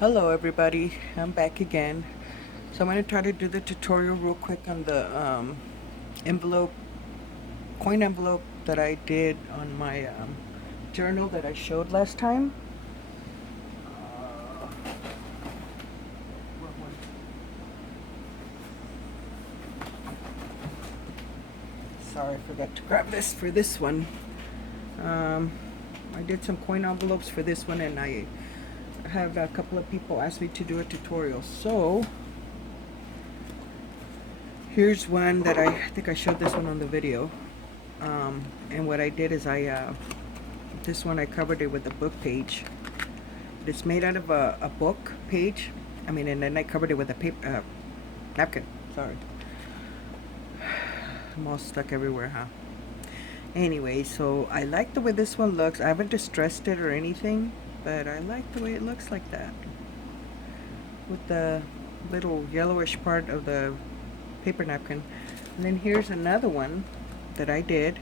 Hello everybody, I'm back again. So I'm going to try to do the tutorial real quick on the envelope, coin envelope that I did on my journal that I showed last time. Sorry, I forgot to grab this for this one. Um, I did some coin envelopes for this one, and I have a couple of people ask me to do a tutorial. So here's one that I think I showed this one on the video. And what I did is this one I covered it with a book page. It's made out of a book page. And then I covered it with a paper napkin. Sorry, I'm all stuck everywhere, huh? Anyway, so I like the way this one looks. I haven't distressed it or anything, but I like the way it looks like that, with the little yellowish part of the paper napkin. And then here's another one that I did.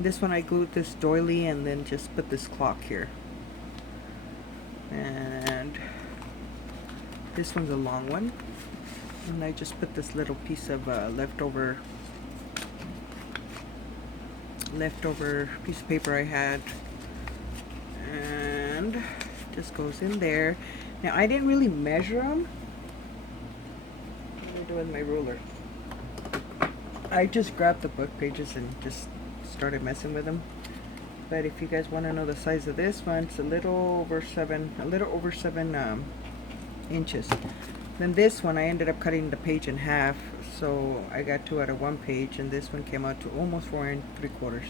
This one I glued this doily and then just put this clock here. And this one's a long one, and I just put this little piece of leftover piece of paper I had, and just goes in there. Now I didn't really measure them. What do I do with my ruler? I just grabbed the book pages and just started messing with them. But if you guys want to know the size of this one, it's a little over 7 inches. Then this one I ended up cutting the page in half, so I got two out of one page, and this one came out to almost 4 3/4.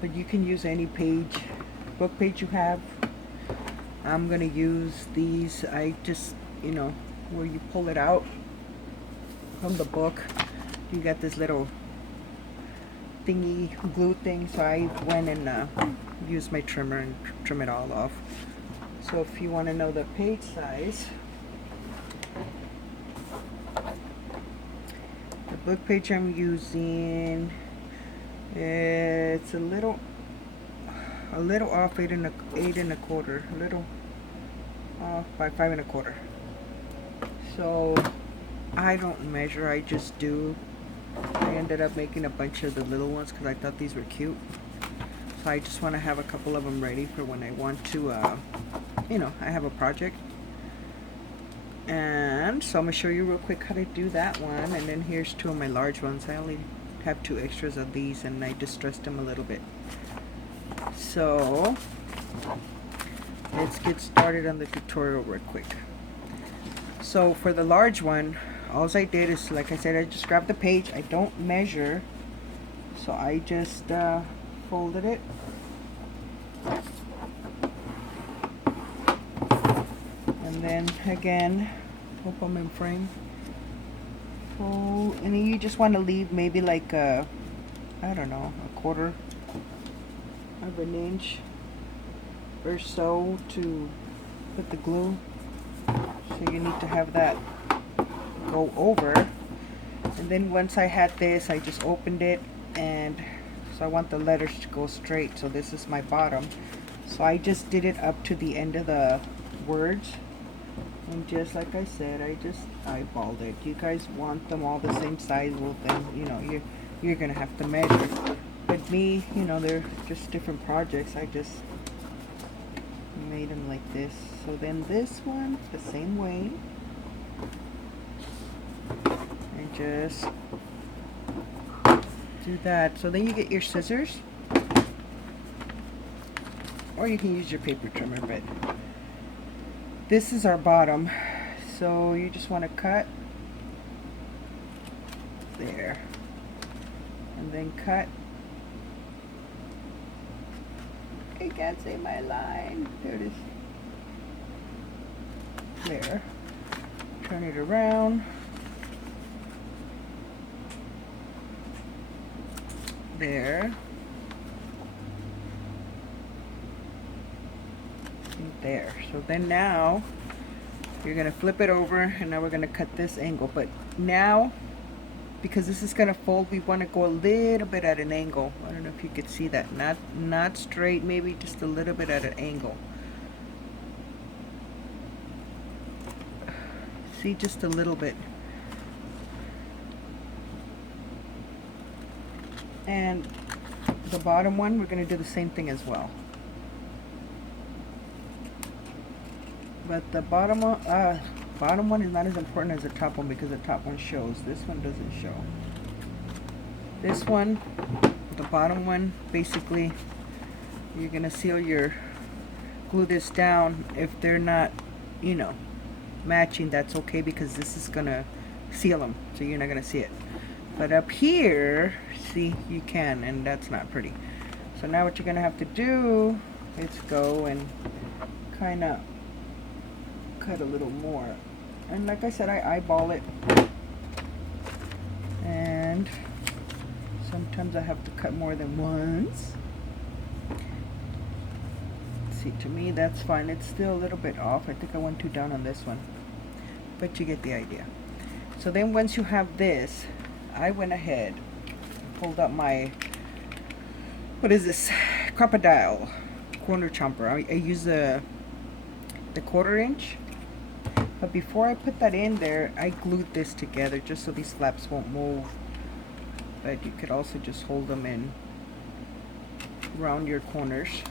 But you can use any book page you have. I'm gonna use these. I just, where you pull it out from the book, you got this little thingy glue thing, so I went and used my trimmer and trim it all off. So if you want to know the page size, the book page I'm using, it's a little off 8 1/4, a little off by 5 1/4. So I don't measure, I just do. I ended up making a bunch of the little ones because I thought these were cute. So I just want to have a couple of them ready for when I want to, I have a project. And so I'm going to show you real quick how to do that one. And then here's two of my large ones. I only have 2 extras of these, and I distressed them a little bit. So let's get started on the tutorial real quick. So for the large one, all I did is, like I said, I just grabbed the page. I don't measure, so I just folded it. And then again, hope I'm in frame. Fold, and then you just want to leave maybe like I don't know, a 1/4 of an inch or so to put the glue. So you need to have that go over. And then once I had this, I just opened it, and so I want the letters to go straight. So this is my bottom. So I just did it up to the end of the words. And just like I said, I just eyeballed it. You guys want them all the same size, well then, you're gonna have to measure. But me, they're just different projects. I just made them like this. So then this one, the same way. And just do that. So then you get your scissors, or you can use your paper trimmer, but this is our bottom. So you just want to cut there, and then cut. I can't say my line. There it is. There. Turn it around. There. And there. So then now you're going to flip it over, and now we're going to cut this angle. But now, because this is going to fold, we want to go a little bit at an angle. I don't know if you could see that. Not straight, maybe just a little bit at an angle. See, just a little bit. And the bottom one, we're going to do the same thing as well. But the bottom one is not as important as the top one because the top one shows. This one doesn't show. This one, the bottom one, basically, you're going to seal your, glue this down. If they're not, you know, matching, that's okay because this is going to seal them. So you're not going to see it. But up here, see, you can, and that's not pretty. So now what you're going to have to do is go and kind of cut a little more. And like I said, I eyeball it. And sometimes I have to cut more than once. See, to me that's fine. It's still a little bit off. I think I went too down on this one. But you get the idea. So then once you have this, I went ahead and pulled up my, what is this? Crocodile corner chomper. I use the 1/4 inch. But before I put that in there, I glued this together just so these flaps won't move. But you could also just hold them in around your corners.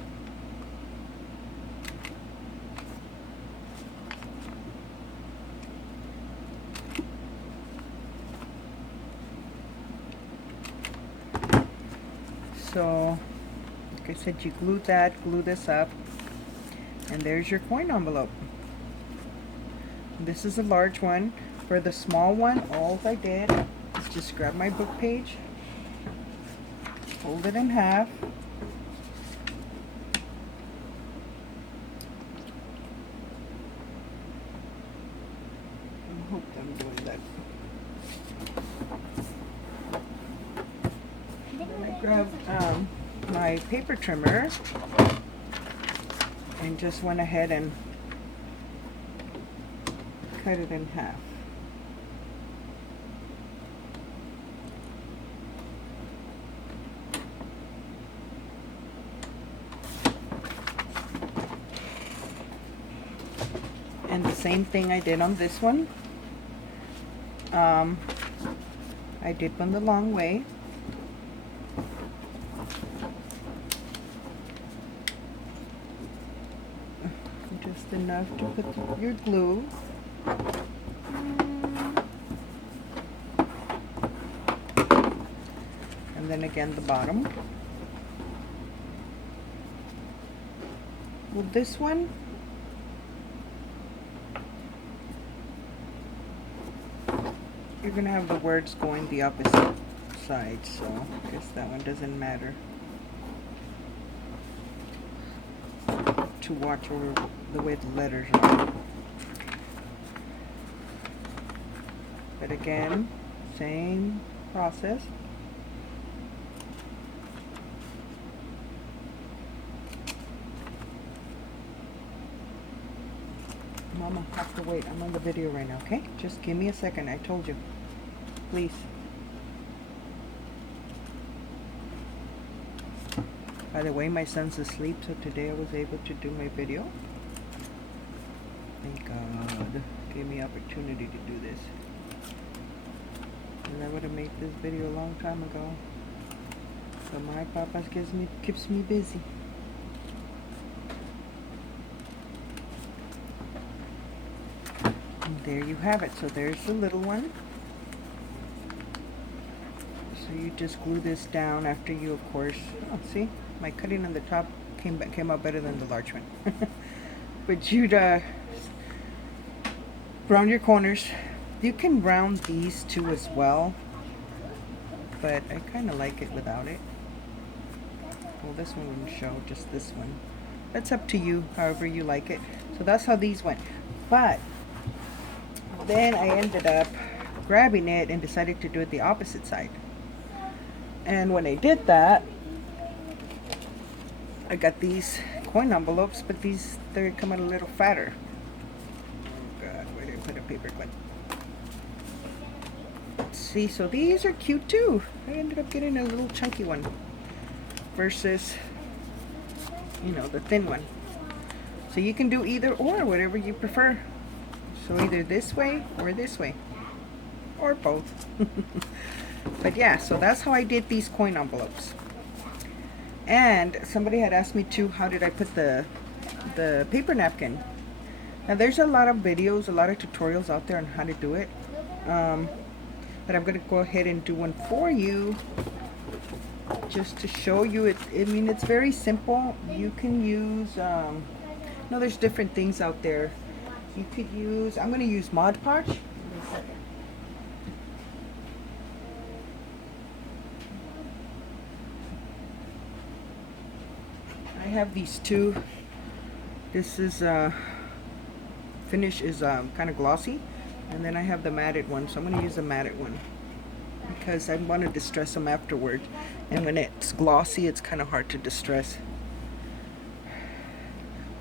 So, like I said, you glue that, glue this up, and there's your coin envelope. This is a large one. For the small one, all I did is just grab my book page, fold it in half, I hope I'm doing that. Then I grabbed my paper trimmer and just went ahead and cut it in half. And the same thing I did on this one. I did one the long way. Just enough to put your glue. And then again the bottom. Well, this one, you're gonna have the words going the opposite side, so I guess that one doesn't matter. To watch over the way the letters are. But again, same process. Mama, have to wait. I'm on the video right now, okay? Just give me a second. I told you. Please. By the way, my son's asleep, so today I was able to do my video. Thank God. Gave me opportunity to do this. And I would have made this video a long time ago. So my papa keeps me busy. And there you have it. So there's the little one. So you just glue this down after you, of course. Oh, see, my cutting on the top came out better than the large one. But you'd round your corners. You can round these two as well, but I kind of like it without it. Well, this one wouldn't show, just this one. That's up to you, however you like it. So that's how these went. But then I ended up grabbing it and decided to do it the opposite side. And when I did that, I got these coin envelopes, but they come out a little fatter. Oh God, where did I put a paper clip? See, so these are cute too. I ended up getting a little chunky one versus, you know, the thin one. So you can do either or, whatever you prefer. So either this way or this way, or both. But yeah, so that's how I did these coin envelopes. And somebody had asked me too, how did I put the paper napkin? Now there's a lot of videos, a lot of tutorials out there on how to do it. But I'm gonna go ahead and do one for you, just to show you. I mean, it's very simple. You can use, no, there's different things out there. You could use, I'm gonna use Mod Podge. I have these two. This is finish is kind of glossy, and then I have the matted one, so I'm going to use the matted one because I want to distress them afterward, and when it's glossy it's kind of hard to distress.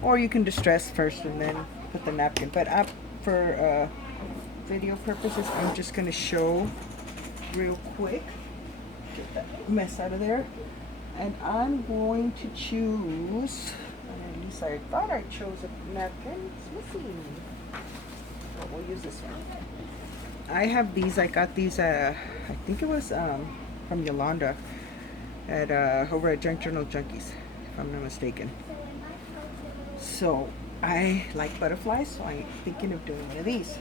Or you can distress first and then put the napkin, but for video purposes I'm just going to show real quick. Get that mess out of there. And I'm going to choose, at least I thought I chose a napkin. It's missing. So we'll use this one. I have these, I got these, I think it was from Yolanda at over at Junk Journal Junkies, if I'm not mistaken. So I like butterflies, so I'm thinking of doing one of these.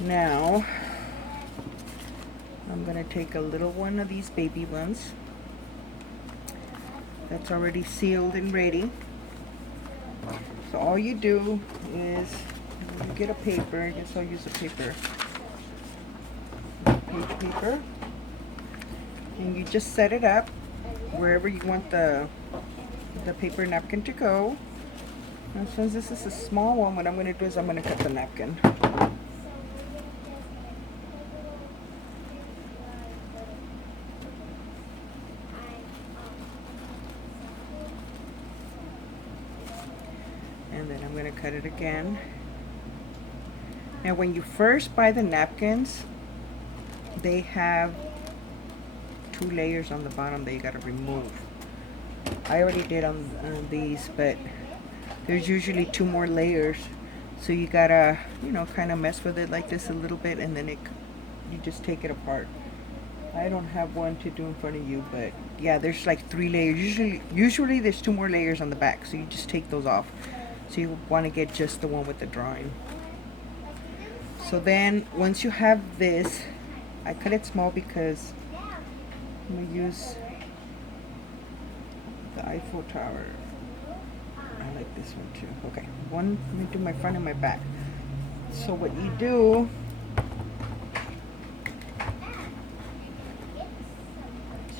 Now, I'm going to take a little one of these baby ones that's already sealed and ready. So all you do is you get a paper. I guess I'll use a paper, page paper, and you just set it up wherever you want the paper napkin to go. And since this is a small one, what I'm going to do is I'm going to cut the napkin. And then I'm going to cut it again. Now when you first buy the napkins, they have 2 layers on the bottom that you got to remove. I already did on these, but there's usually 2 more layers, so you gotta, you know, kind of mess with it like this a little bit, and then you just take it apart. I don't have one to do in front of you, but yeah, there's like 3 layers. Usually there's 2 more layers on the back, so you just take those off. So you want to get just the one with the drawing. So then once you have this, I cut it small because I'm going to use the Eiffel Tower. I like this one too. Okay, let me do my front and my back. So what you do,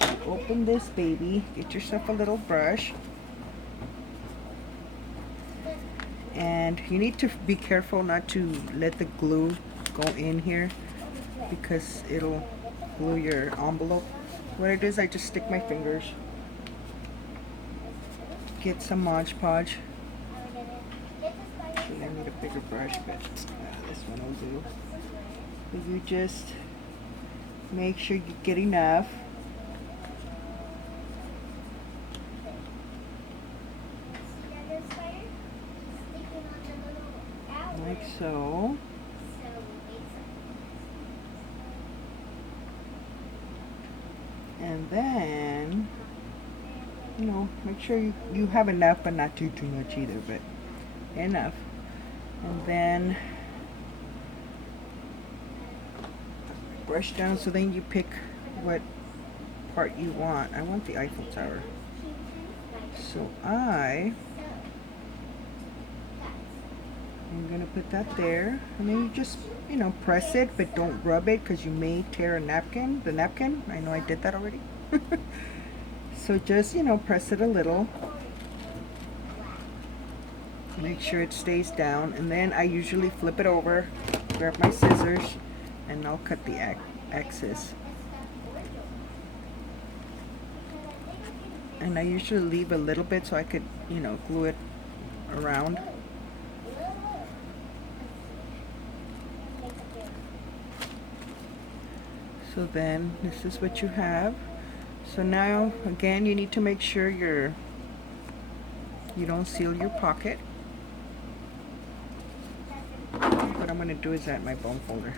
so you open this baby, get yourself a little brush. And you need to be careful not to let the glue go in here because it'll glue your envelope. What I do is I just stick my fingers, get some Mod Podge. Actually, I need a bigger brush, but this one will do. But you just make sure you get enough. Like so. And then, you know, make sure you have enough, but not too much either, but enough. And then brush down, so then you pick what part you want. I want the Eiffel Tower. So I'm gonna put that there, and then you just, you know, press it, but don't rub it because you may tear the napkin. I know I did that already. So just, you know, press it a little, make sure it stays down, and then I usually flip it over, grab my scissors, and I'll cut the excess. And I usually leave a little bit so I could, you know, glue it around. So then this is what you have. So now again, you need to make sure you don't seal your pocket. I'm going to do is at my bone folder.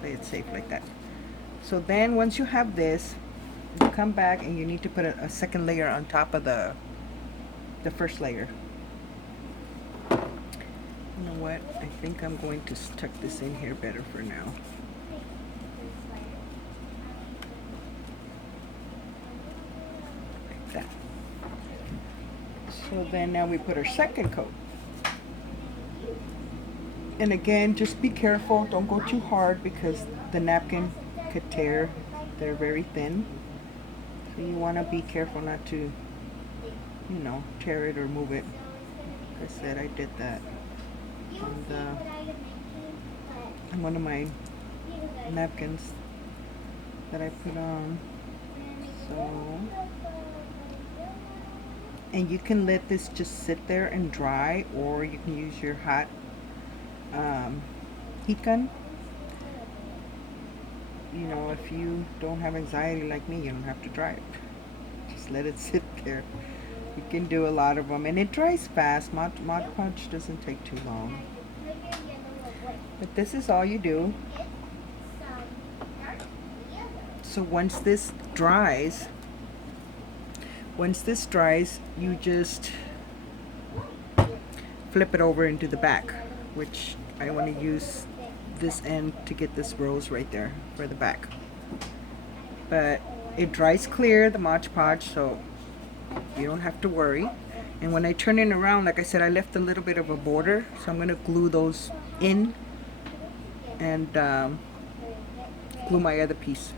Play it safe like that. So then once you have this, you come back and you need to put a second layer on top of the first layer. You know what? I think I'm going to tuck this in here better for now. Like that. So then now we put our second coat. And again, just be careful. Don't go too hard because the napkin could tear. They're very thin. So you want to be careful not to, you know, tear it or move it. Like I said, I did that on one of my napkins that I put on. So, and you can let this just sit there and dry, or you can use your hot heat gun. You know, if you don't have anxiety like me, you don't have to dry it. Just let it sit there. You can do a lot of them, and it dries fast. Mod Podge doesn't take too long. But this is all you do. So once this dries, you just flip it over into the back, which I want to use this end to get this rose right there for the back. But it dries clear, the Mod Podge, so you don't have to worry. And when I turn it around, like I said, I left a little bit of a border, so I'm going to glue those in and glue my other piece.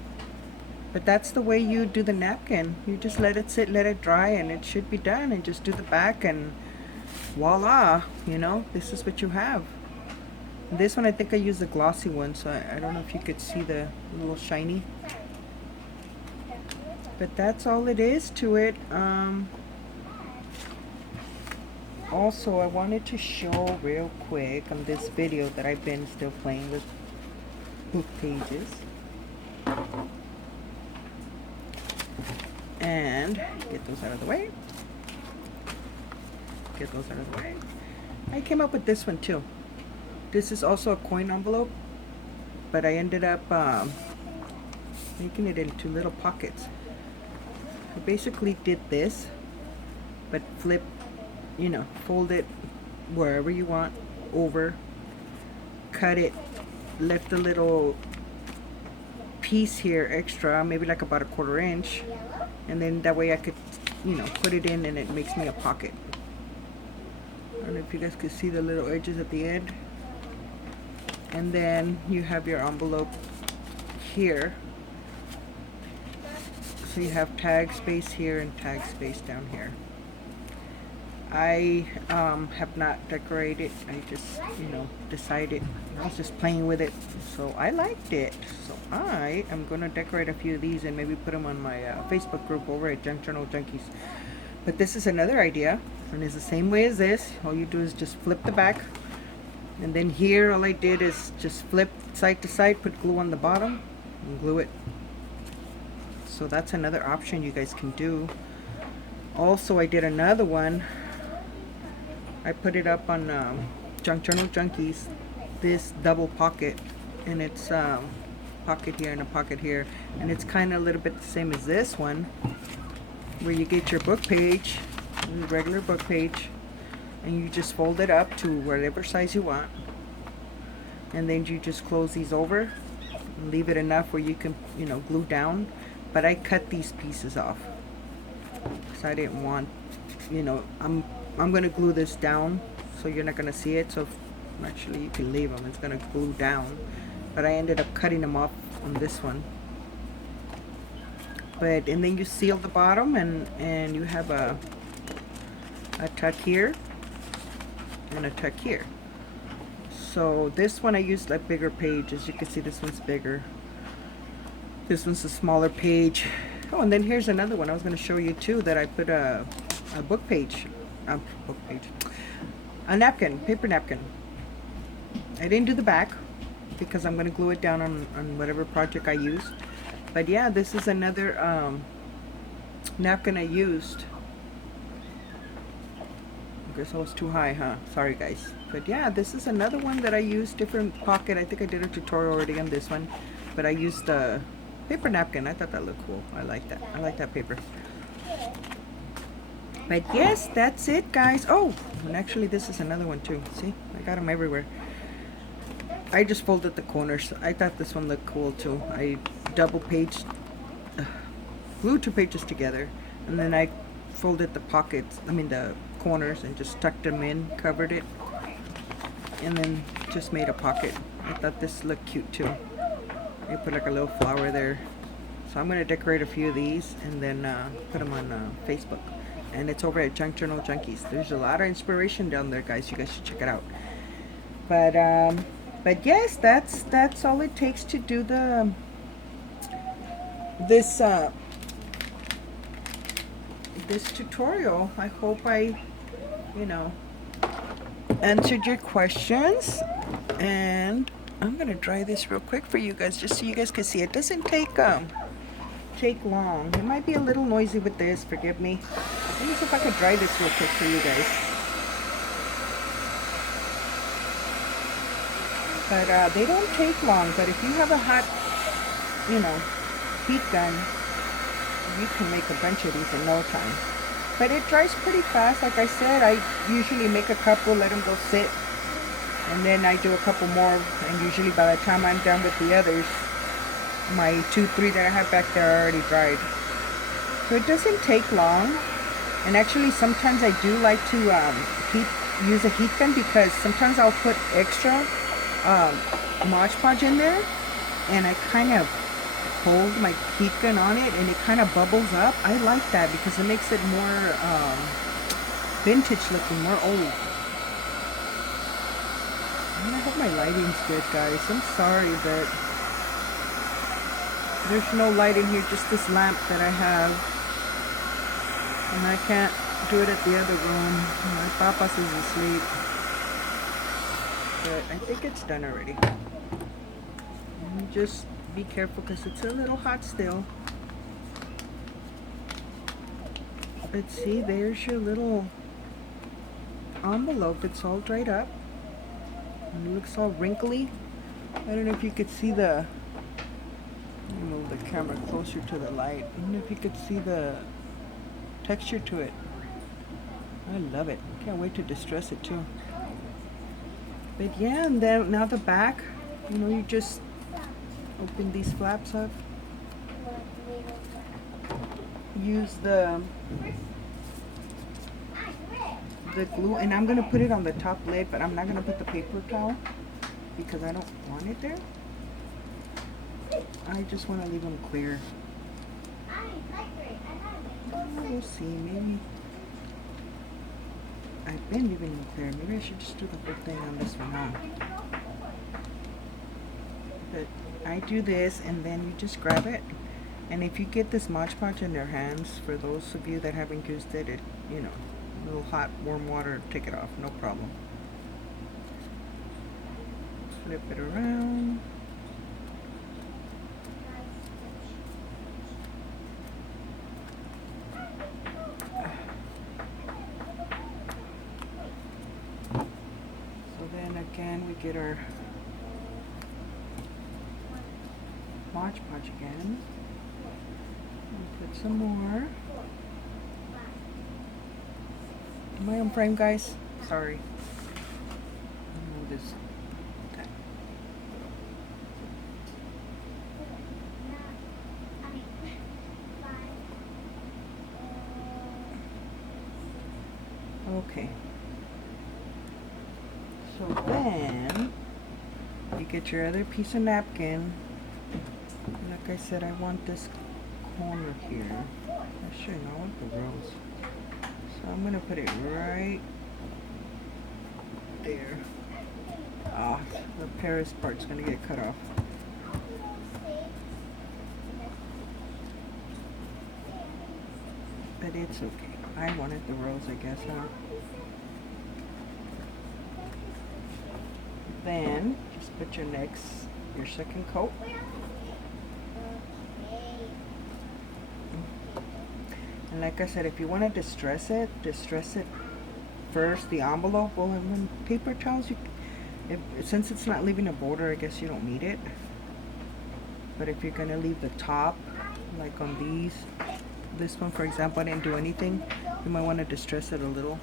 But that's the way you do the napkin. You just let it sit, let it dry, and it should be done. And just do the back, and voila, you know, this is what you have. This one, I think I used the glossy one, so I don't know if you could see the little shiny. But that's all it is to it. Also, I wanted to show real quick on this video that I've been still playing with book pages. And get those out of the way. Get those out of the way. I came up with this one too. This is also a coin envelope, but I ended up making it into little pockets. I basically did this, but flip, you know, fold it wherever you want, over, cut it, left a little piece here extra, maybe like about 1/4 inch, and then that way I could, you know, put it in and it makes me a pocket. I don't know if you guys could see the little edges at the end. And then you have your envelope here. So you have tag space here and tag space down here. I have not decorated. I just, you know, decided. I was just playing with it, so I liked it. So I am gonna decorate a few of these and maybe put them on my Facebook group over at Junk Journal Junkies. But this is another idea, and it's the same way as this. All you do is just flip the back, and then here all I did is just flip side to side, put glue on the bottom, and glue it. So that's another option you guys can do. Also, I did another one. I put it up on Junk Journal Junkies, this double pocket, and it's pocket here and a pocket here, and it's kind of a little bit the same as this one, where you get your book page, the regular book page, and you just fold it up to whatever size you want, and then you just close these over and leave it enough where you can, you know, glue down. But I cut these pieces off because I didn't want, you know, I'm gonna glue this down, so you're not gonna see it. So actually you can leave them, it's gonna glue down, but I ended up cutting them off on this one. But and then you seal the bottom, and you have a tuck here and a tuck here. So this one I used a bigger page. As you can see, this one's bigger, this one's a smaller page. Oh, and then here's another one I was going to show you too, that I put a book page, a napkin, paper napkin. I didn't do the back because I'm going to glue it down on whatever project I use. But yeah, this is another napkin I used Guess I was too high, huh? Sorry, guys. But yeah, this is another one that I used, different pocket. I think I did a tutorial already on this one. But I used a paper napkin. I thought that looked cool. I like that. I like that paper. But yes, that's it, guys. Oh, and actually this is another one too. See? I got them everywhere. I just folded the corners. I thought this one looked cool too. I double paged, glued 2 pages together. And then I folded the pockets, the corners, and just tucked them in, covered it, and then just made a pocket. I thought this looked cute too. I put like a little flower there. So I'm going to decorate a few of these and then put them on Facebook. And it's over at Junk Journal Junkies. There's a lot of inspiration down there, guys. You guys should check it out. But yes, that's all it takes to do the this tutorial. I hope I, answered your questions. And I'm gonna dry this real quick for you guys, just so you guys can see. It doesn't take long. It might be a little noisy with this. Forgive me. Let me see if I could dry this real quick for you guys. But they don't take long. But if you have a hot, heat gun, you can make a bunch of these in no time. But it dries pretty fast. Like I said, I usually make a couple, let them go sit, and then I do a couple more. And usually by the time I'm done with the others, my 2-3 that I have back there are already dried. So it doesn't take long. And actually sometimes I do like to use a heat gun, because sometimes I'll put extra Mod Podge in there, and I kind of hold my heat gun on it and it kind of bubbles up. I like that because it makes it more vintage looking, more old. And I hope my lighting's good, guys. I'm sorry, but there's no light in here, just this lamp that I have. And I can't do it at the other room. My papas is asleep. But I think it's done already. Let me just be careful because it's a little hot still. But see, there's your little envelope. It's all dried up. And it looks all wrinkly. I don't know if you could see the, move the camera closer to the light. I don't know if you could see the texture to it. I love it. Can't wait to distress it too. But yeah, and then now the back, you just open these flaps up. Use the glue, and I'm gonna put it on the top lid, but I'm not gonna put the paper towel because I don't want it there. I just want to leave them clear. We'll see, maybe. I've been leaving them clear. Maybe I should just do the whole thing on this one, huh? But I do this, and then you just grab it. And if you get this Mod Podge in your hands, for those of you that haven't used it, a little hot, warm water, take it off, no problem. Flip it around. Again, we get our Mod Podge again. And put some more. Am I on frame, guys? Sorry. Move this. Okay. So then, you get your other piece of napkin. Like I said, I want this corner here. Actually, no, I want the rose. So I'm going to put it right there. Ah, the Paris part's going to get cut off. But it's okay. I wanted the rose, I guess, huh? Then just put your second coat. And like I said, if you want to distress it first, the envelope. Well, and then paper towels, since it's not leaving a border, I guess you don't need it. But if you're gonna leave the top, like on this one for example, I didn't do anything, you might want to distress it a little.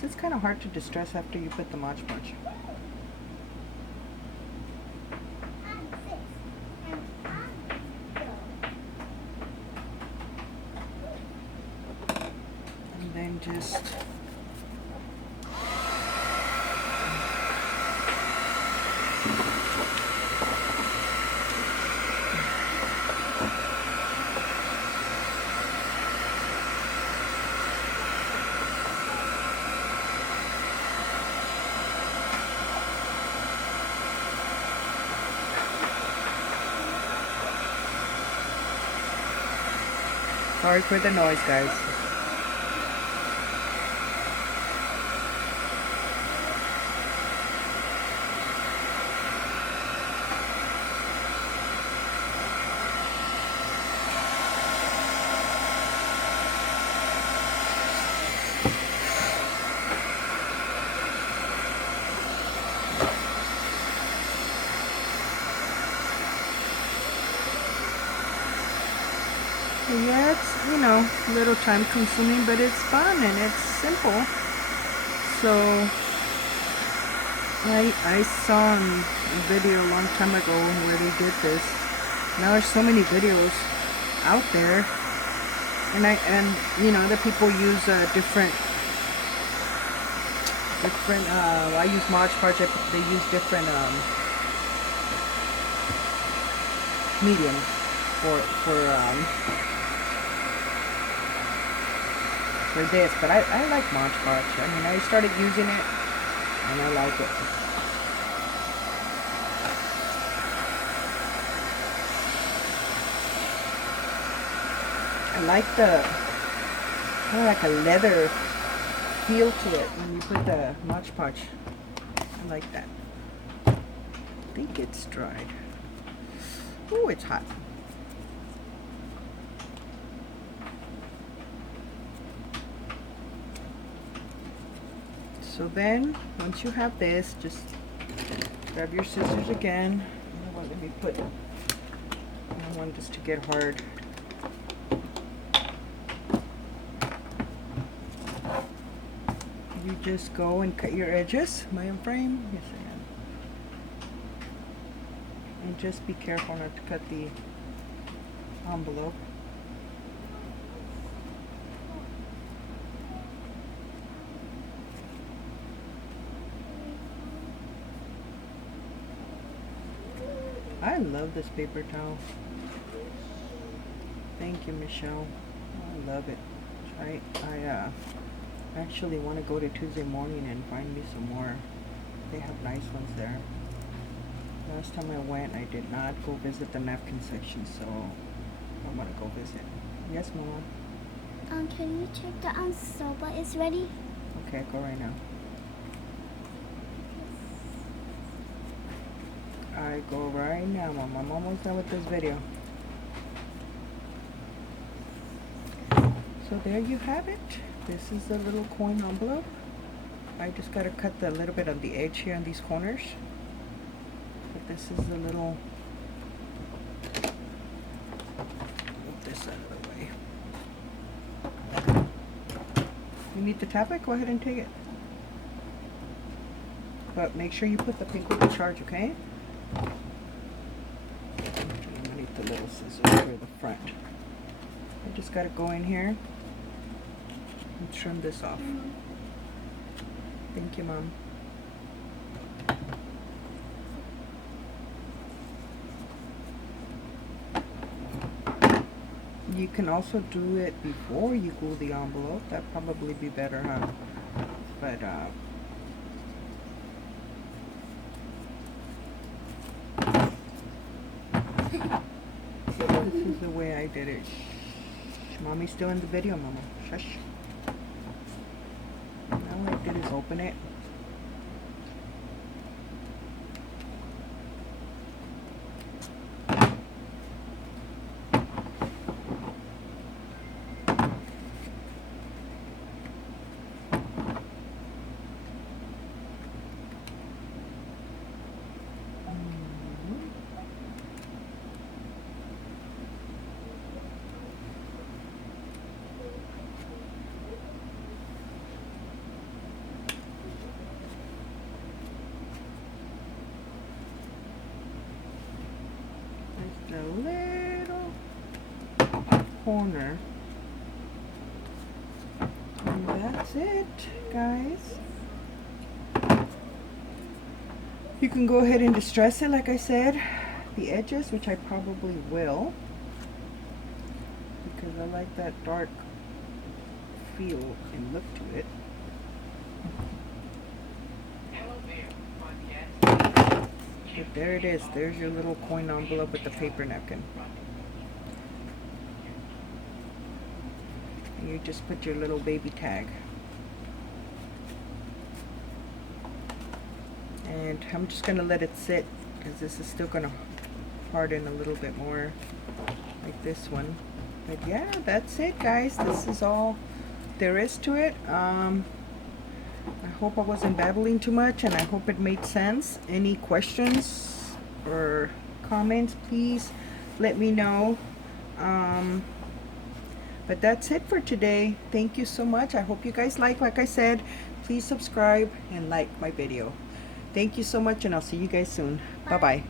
So it's kind of hard to distress after you put the Mod Podge. And then just sorry for the noise, guys. Yeah, it's, you know, a little time consuming, but it's fun and it's simple. So I saw a video a long time ago where they did this. Now there's so many videos out there, and you know, other people use different I use Mod Podge, they use different medium for this, but I like Mod Podge. I mean, I started using it and I like it. I like the kind of like a leather feel to it when you put the Mod Podge. I like that. I think it's dried. Ooh, it's hot. So then, once you have this, just grab your scissors again. Let me put, I don't want this to get hard. You just go and cut your edges. Am I on frame? Yes, I am. And just be careful not to cut the envelope. I love this paper towel. Thank you, Michelle. I love it. I actually want to go to Tuesday morning and find me some more. They have nice ones there. Last time I went, I did not go visit the napkin section, so I want to go visit. Yes, Mama? Can you check the soba is ready? Okay, go right now. I go right now, Mom. I'm almost done with this video. So there you have it. This is the little coin envelope. I just got to cut the little bit on the edge here on these corners. But this is the little... Move this out of the way. You need to tap it? Go ahead and take it. But make sure you put the pink with the charge, okay? I need the little scissors for the front. I just got to go in here and trim this off. Thank you, Mom. You can also do it before you glue the envelope. That'd probably be better, huh? But this is the way I did it. Shh. Mommy's still in the video, Mama. Shush. Now what I did is open it. corner. And that's it, guys. You can go ahead and distress it, like I said, the edges, which I probably will, because I like that dark feel and look to it. But there it is. There's your little coin envelope with the paper napkin. And you just put your little baby tag. And I'm just going to let it sit because this is still going to harden a little bit more like this one. But yeah, that's it, guys. This is all there is to it. I hope I wasn't babbling too much, and I hope it made sense. Any questions or comments, please let me know. But that's it for today. Thank you so much. I hope you guys like I said, please subscribe and like my video. Thank you so much, and I'll see you guys soon. Bye bye.